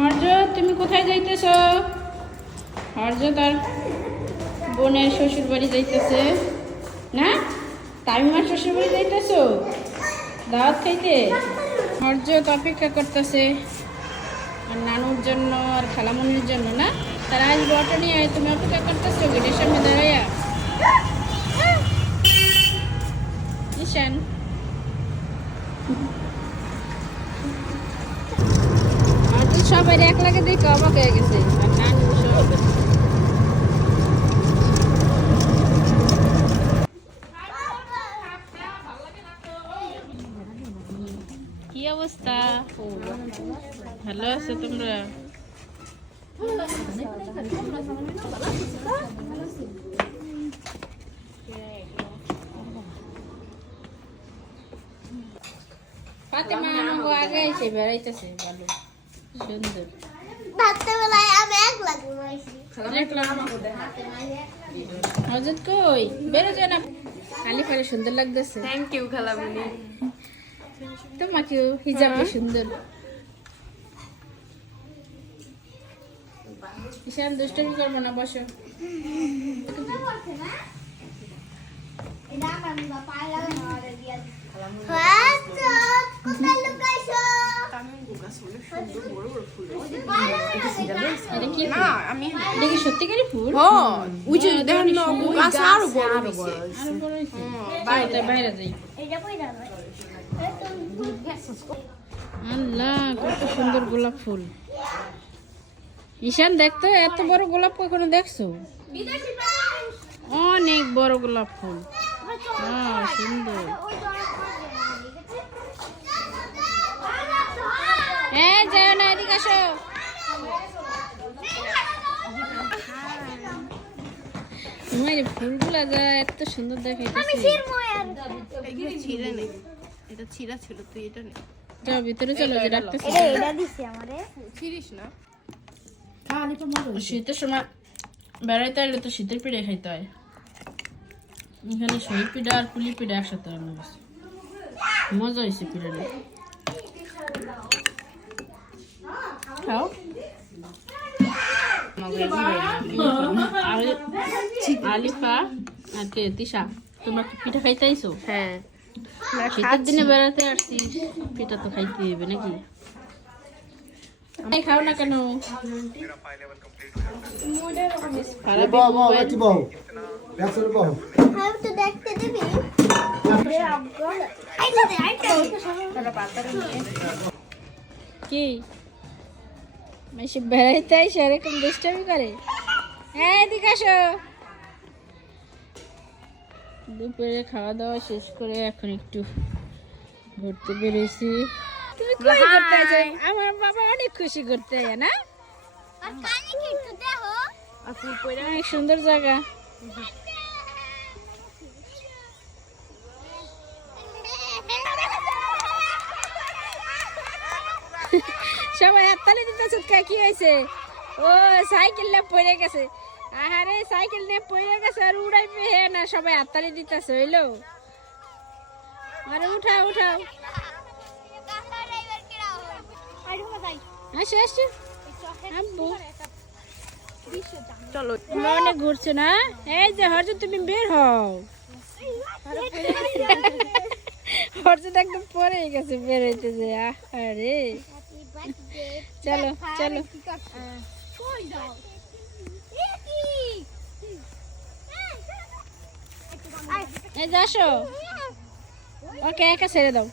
হর্ষ, তুমি কোথায় যাইতেছ? হর্ষ তার বোনের শ্বশুর বাড়ি যাইতেছে না? তামিমার শ্বশুর বাড়ি যাইতেছ দাওয়াত খাইতে? হর্ষ তো অপেক্ষা করতেছে আর নানুর জন্য আর খালামনির জন্য না? তারা আসবে অটো নিয়ে, তুমি অপেক্ষা করতেছো গেটের সামনে দাঁড়াইয়া? ঈশান আর তুই সবাই এক লাগে দেখে অবাক হয়ে গেছে আর নানু কি অবস্থা? ভালো আছো তোমরা? ফাতেমা আমাকে আগে এসে বেড়াইতেছে, ভালো সুন্দর। হজরত কই বেরো যায় না? কালি পরে সুন্দর লাগতেছে। থ্যাংক ইউ খালামণি। তোমাকেও হিজাবে সুন্দর। ঈশান দুষ্টমি করবো না, বসো। সত্যিকারই ফুল? বাইরে যাই। আল্লাহ কত সুন্দর গোলাপ ফুল। ঈশান দেখতো এত বড় গোলাপ কখনো দেখছো? অনেক বড় গোলাপ ফুল, সুন্দর। হ্যাঁ যাও না, এদিকে আসো। তোমার ফুলগুলা যা এত সুন্দর দেখাইতেছে। এটা ছিঁড়া ছিল, তুই এটা নে। যাও ভিতরে চলো, যে ডাকতেছে। ছিড়িস না। শীতের সময় বেড়াইতে আসলে তো শীতের পিঠা খাইতে হয়। এখানে শহীদ পিঠা আর পুলি পিঠা একসাথে রান্না করছে, মজা হয়েছে পিঠাটা। খাও। আলিফা আর কে তিশা, তোমরা কি পিঠা খাইতে আইছো? হ্যাঁ, শীতের দিনে বেড়াতে আসছি, পিঠা তো খাইতে হবে নাকি? খাও না কেন? কি বেড়াইতে আইসে এরকম দুষ্টামি করে? হ্যাঁ এদিকে আসো। দুপুরে খাওয়া দাওয়া শেষ করে এখন একটু ঘুরতে বেরিয়েছি। তুমি কই ঘুরতে আছো? আমার বাবা অনেক খুশি ঘুরতে যায় না? অনেক সুন্দর জায়গা। সবাই হাততালি দিতেছে, কি হয়েছে? ও সাইকেল নিয়ে পড়ে গেছে। আহারে সাইকেল নিয়ে পড়ে গেছে আর উড়াইবে না, সবাই হাততালি দিতেছে। হইলো? আরে উঠাও উঠাও। আসো আসো। চলো, অনেক ঘুরছো না? এই যে হর্ষ, তুমি বের হও। হর্ষ একদম পরে গেছে বেরোইতেছে। আরে চলো চলো। এই যে আসো, ওকে একা ছেড়ে দাও।